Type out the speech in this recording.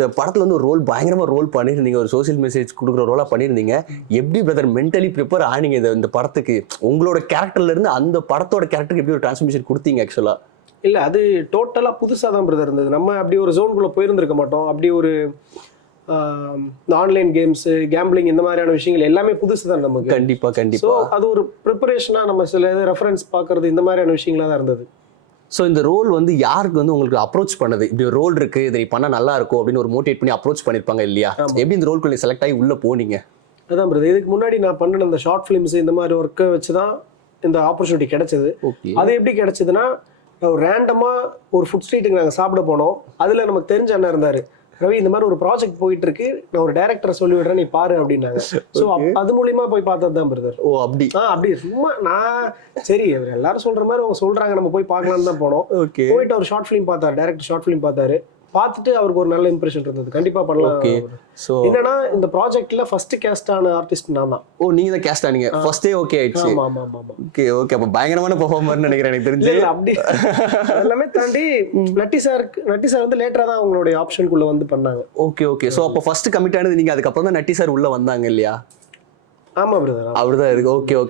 இந்த படத்துல வந்து ஒரு ரோல் பயங்கரமா ரோல் பண்ணியிருந்தீங்க, ஒரு சோசியல் மெசேஜ் கொடுக்குற ரோலா பண்ணியிருந்தீங்க. எப்படி பிரதர் மென்டலி ப்ரிப்பேர் ஆனீங்க இந்த படத்துக்கு? உங்களோட கேரக்டர்ல இருந்து அந்த படத்தோட கேரக்டருக்கு எப்படி ஒரு டிரான்ஸ்மிஷன் கொடுத்தீங்க ஆக்சுவலா? இல்ல அது டோட்டலா புதுசா தான் பிரதர் இருந்தது. நம்ம அப்படி ஒரு ஜோனுக்குள்ள போயிருந்திருக்க மாட்டோம். அப்படி ஒரு ஆன்லைன் கேம்ஸ், கேம்பிளிங் இந்த மாதிரியான விஷயங்கள் எல்லாமே புதுசு தான் நமக்கு. கண்டிப்பா ஸோ கண்டிப்பா. அது ஒரு ப்ரிப்பரேஷனா நம்ம சில ரெஃபரன்ஸ் பார்க்கறது இந்த மாதிரியான விஷயங்களா தான் இருந்தது. ஸோ இந்த ரோல் வந்து யாருக்கு வந்து உங்களுக்கு அப்ரோச் பண்ணது? இப்படி ஒரு ரோல் இருக்கு, இதை பண்ணா நல்லா இருக்கும் அப்படின்னு ஒரு மோட்டிவேட் பண்ணி அப்ரோச் பண்ணிருப்பாங்க இல்லையா? எப்படி இந்த ரோல்குள்ள செலக்ட் ஆகி உள்ள போனீங்க? அதான் பிரதர், இதுக்கு முன்னாடி நான் பண்ணின இந்த ஷார்ட் ஃபிலிம்ஸ் இந்த மாதிரி ஒர்க்கை வச்சு தான் இந்த ஆப்பர்ச்சுனிட்டி கிடைச்சது. ஓகே. அது எப்படி கிடைச்சதுன்னா, ஒரு ரேண்டமா ஒரு ஃபுட் ஸ்ட்ரீட்டுக்கு நாங்கள் சாப்பிட போனோம். அதுல நமக்கு தெரிஞ்ச அண்ணன் இருந்தாரு. ரவி, இந்த மாதிரி ஒரு ப்ராஜெக்ட் போயிட்டு இருக்கு, நான் ஒரு டைரக்டரை சொல்லி விடுறேன், நீ பாரு அப்படின்னாங்க. ஸோ அது மூலியமா போய் பார்த்தது தான் பிரதர். ஓ அப்படி. அப்படி சும்மா நான் சரி எல்லாரும் சொல்ற மாதிரி அவங்க சொல்றாங்க, நம்ம போய் பார்க்கலாம்னு தான் போனோம். ஓகே. போயிட்டு அவர் ஷார்ட் ஃபிலிம் பார்த்தாரு, டைரக்டர் ஷார்ட் ஃபிலிம் பார்த்தாரு. பார்த்துட்டு அவருக்கு ஒரு நல்ல இம்ப்ரெஷன் இருந்தது, கண்டிப்பா பண்ணலாம். ஓகே. ஸோ என்னன்னா இந்த ப்ராஜெக்ட்ல ஃபர்ஸ்ட் கேஸ்ட் ஆன ஆர்டிஸ்ட் நான் தான். ஓ நீங்க தான் கேஸ்ட் ஆனீங்க ஃபர்ஸ்டே? ஓகே ஆயிடுச்சு. ஆமா ஆமா ஆமா ஆமா. Okay okay. அப்ப பயங்கரமான பெர்ஃபார்மர்னு நினைக்கிறேன் எனக்கு தெரிஞ்சு. இல்ல அப்படி எல்லாமே தாண்டி நட்டி சார் வந்து லேட்டரா தான் அவங்களுடைய ஆப்ஷனுக்குள்ள வந்து பண்ணாங்க. Okay okay. ஸோ அப்போ ஃபர்ஸ்ட் கமிட் ஆனது நீங்க, அதுக்கப்புறம் தான் நட்டி சார் உள்ள வந்தாங்க இல்லையா? ஆமா பிரதர். அவர் தான் இருக்கு. Okay okay.